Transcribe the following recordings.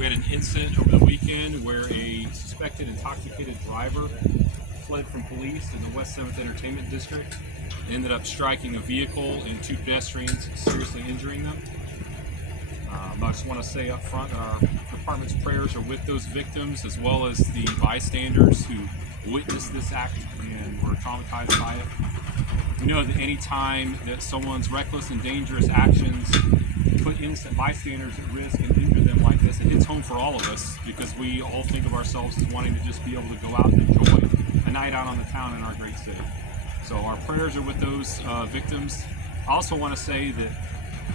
We had an incident over the weekend where a suspected intoxicated driver fled from police in the West 7th Entertainment District and ended up striking a vehicle and two pedestrians, seriously injuring them. I just want to say up front, our department's prayers are with those victims as well as the bystanders who witnessed this act and were traumatized by it. We know that any time that someone's reckless and dangerous actions put innocent bystanders at risk and injure them like this, it hits home for all of us because we all think of ourselves as wanting to just be able to go out and enjoy a night out on the town in our great city. So our prayers are with those victims. I also want to say that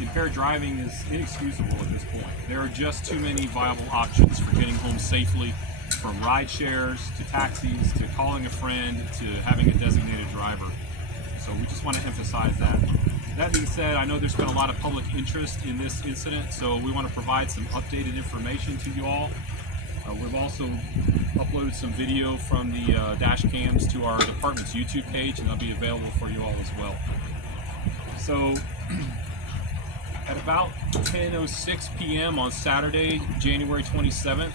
impaired driving is inexcusable at this point. There are just too many viable options for getting home safely, from ride shares to taxis to calling a friend to having a designated driver. So we just want to emphasize that. That being said, I know there's been a lot of public interest in this incident, so we want to provide some updated information to you all. We've also uploaded some video from the dash cams to our department's YouTube page, and they'll be available for you all as well. So at about 10:06 p.m. on Saturday, January 27th,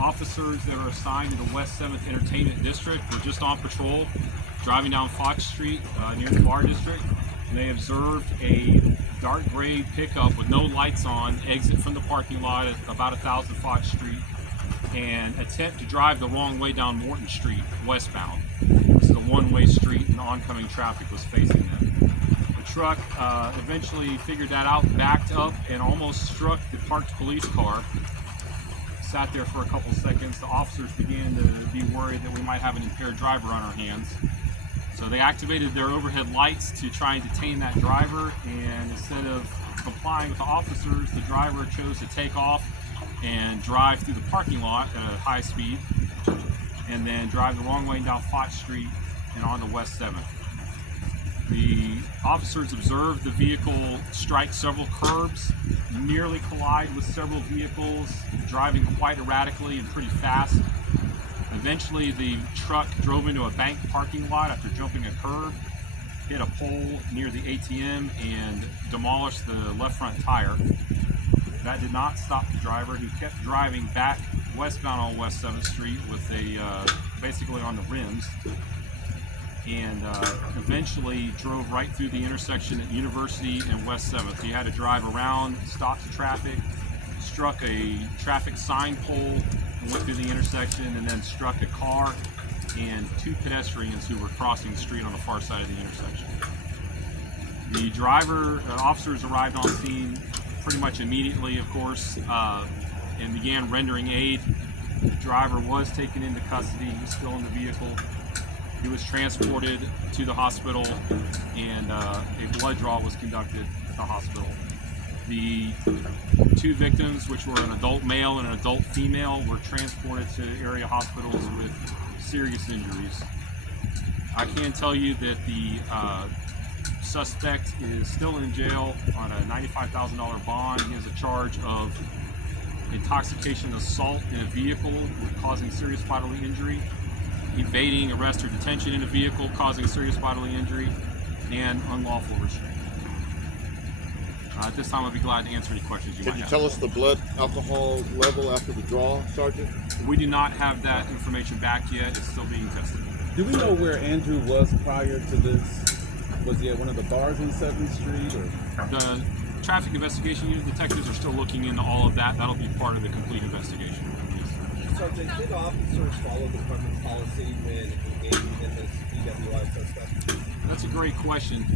officers that are assigned to the West 7th Entertainment District were just on patrol, driving down Fox Street near the Bar District, and they observed a dark gray pickup with no lights on exit from the parking lot at about 1000 Fox Street and attempt to drive the wrong way down Morton Street westbound. This is a one-way street and oncoming traffic was facing them. The truck eventually figured that out, backed up, and almost struck the parked police car. Sat there for a couple seconds. The officers began to be worried that we might have an impaired driver on our hands. So they activated their overhead lights to try and detain that driver, and instead of complying with the officers, the driver chose to take off and drive through the parking lot at a high speed and then drive the wrong way down Fox Street and onto West 7th. The officers observed the vehicle strike several curbs, nearly collide with several vehicles, driving quite erratically and pretty fast. Eventually, the truck drove into a bank parking lot after jumping a curb, hit a pole near the ATM, and demolished the left front tire. That did not stop the driver, who kept driving back westbound on West 7th Street with basically on the rims, and eventually drove right through the intersection at University and West 7th. He had to drive around, stopped traffic, struck a traffic sign pole, and went through the intersection, and then struck a car and two pedestrians who were crossing the street on the far side of the intersection. The officers arrived on scene pretty much immediately, of course, and began rendering aid. The driver was taken into custody. He was still in the vehicle. He was transported to the hospital, and a blood draw was conducted at the hospital. The two victims, which were an adult male and an adult female, were transported to area hospitals with serious injuries. I can tell you that the suspect is still in jail on a $95,000 bond. He has a charge of intoxication assault in a vehicle causing serious bodily injury, evading arrest or detention in a vehicle causing serious bodily injury, and unlawful restraint. At this time, I'd be glad to answer any questions you might have. Can you tell us the blood alcohol level after the draw, Sergeant? We do not have that information back yet. It's still being tested. Do we know where Andrew was prior to this? Was he at one of the bars on 7th Street? Or? The traffic investigation unit detectives are still looking into all of that. That'll be part of the complete investigation. Sergeant, did officers follow the department's policy when engaging in this DWI suspect? That's a great question.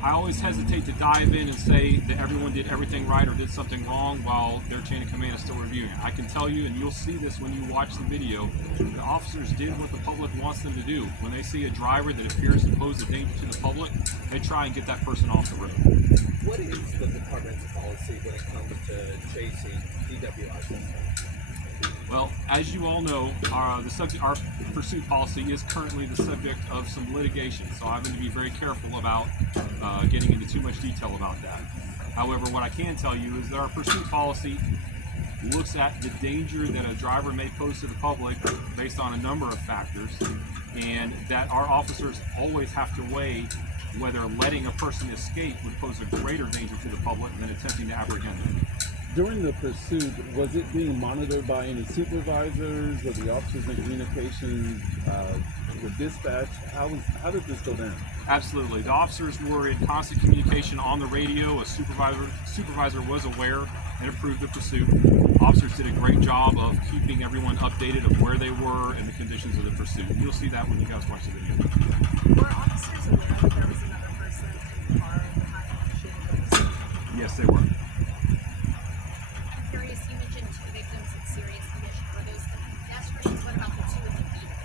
I always hesitate to dive in and say that everyone did everything right or did something wrong while their chain of command is still reviewing it. I can tell you, and you'll see this when you watch the video, the officers did what the public wants them to do. When they see a driver that appears to pose a danger to the public, they try and get that person off the road. What is the department's policy when it comes to chasing DWI suspects? Well, as you all know, our pursuit policy is currently the subject of some litigation, so I'm going to be very careful about getting into too much detail about that. However, what I can tell you is that our pursuit policy looks at the danger that a driver may pose to the public based on a number of factors, and that our officers always have to weigh whether letting a person escape would pose a greater danger to the public than attempting to apprehend them. During the pursuit, was it being monitored by any supervisors or the officers in communication with dispatch? How did this go down? Absolutely. The officers were in constant communication on the radio. A supervisor was aware and approved the pursuit. Officers did a great job of keeping everyone updated of where they were and the conditions of the pursuit. You'll see that when you guys watch the video. Were officers aware that there was another person in the car at the time initiated the pursuit? Yes, they were. I'm curious, you mentioned two victims in serious condition. Were those the pedestrians? What about the two in the vehicle?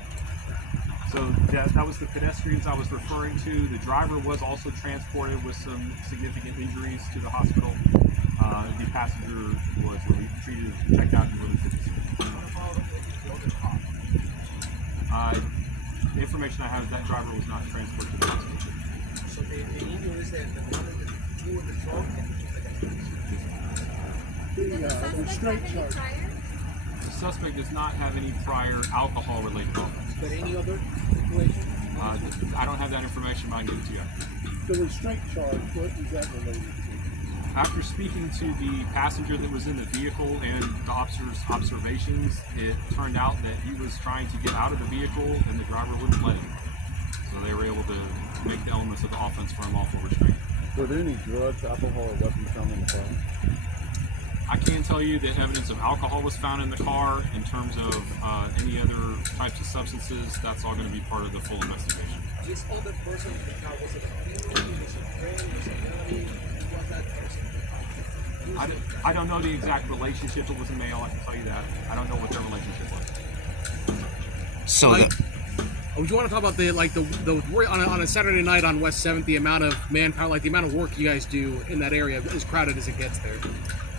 So that was the pedestrians I was referring to. The driver was also transported with some significant injuries to the hospital. The passenger was treated, checked out, and released. The information I have is that driver was not transported to the hospital. So the injuries that one of the two in the truck and the Did the suspect have any prior? The suspect does not have any prior alcohol-related offenses. But any other situation? I don't have that information, but I can give it to you. The restraint charge, what is that related to? After speaking to the passenger that was in the vehicle and the officer's observations, it turned out that he was trying to get out of the vehicle and the driver wouldn't let him. So they were able to make the elements of the offense for unlawful restraint. Were there any drugs, alcohol, or weapons found in the car? I can tell you that evidence of alcohol was found in the car. In terms of any other types of substances, that's all going to be part of the full investigation. This other person in the car, was it a female? Was it a friend? Was it a family? Who was that person? I don't know the exact relationship. It was a male, I can tell you that. I don't know what their relationship was. So Like, the, would you want to talk about the work on a Saturday night on West 7th, the amount of manpower, like the amount of work you guys do in that area, as crowded as it gets there?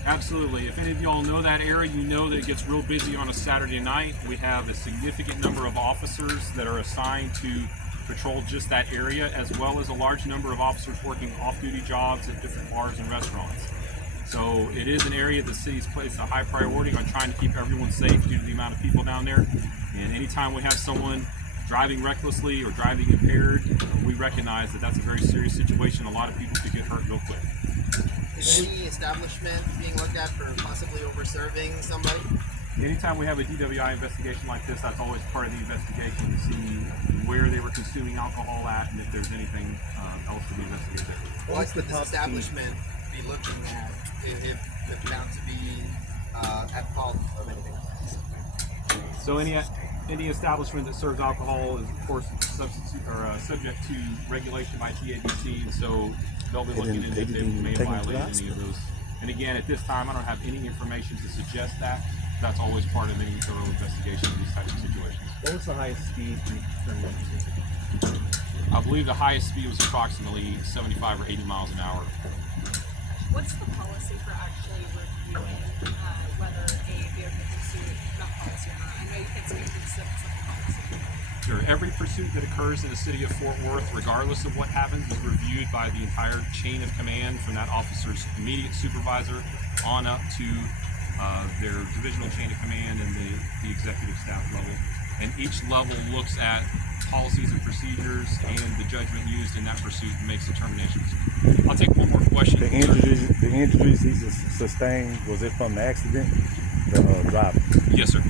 Absolutely. If any of y'all know that area, you know that it gets real busy on a Saturday night. We have a significant number of officers that are assigned to patrol just that area, as well as a large number of officers working off-duty jobs at different bars and restaurants. So it is an area the city's placed a high priority on trying to keep everyone safe due to the amount of people down there. And anytime we have someone driving recklessly or driving impaired, we recognize that that's a very serious situation. A lot of people could get hurt real quick. Is any establishment being looked at for possibly over-serving somebody? Anytime we have a DWI investigation like this, that's always part of the investigation to see where they were consuming alcohol at and if there's anything else to be investigated. What would this establishment be looking at if found to be at fault of anything? So any establishment that serves alcohol is, of course, subject to regulation by TABC, and so they'll be looking into if they may have violated any of those. And again, at this time, I don't have any information to suggest that. That's always part of any thorough investigation of these types of situations. What was the highest speed you turned into? I believe the highest speed was approximately 75 or 80 miles an hour. What's the policy for actually reviewing whether a vehicle pursuit, not policy or not? I know you can't speak to the specifics of the policy. Sure. Every pursuit that occurs in the city of Fort Worth, regardless of what happens, is reviewed by the entire chain of command from that officer's immediate supervisor on up to their divisional chain of command and the executive staff level. And each level looks at policies and procedures and the judgment used in that pursuit and makes determinations. I'll take one more question. The injuries he sustained, was it from the accident? The driver? Yes, sir.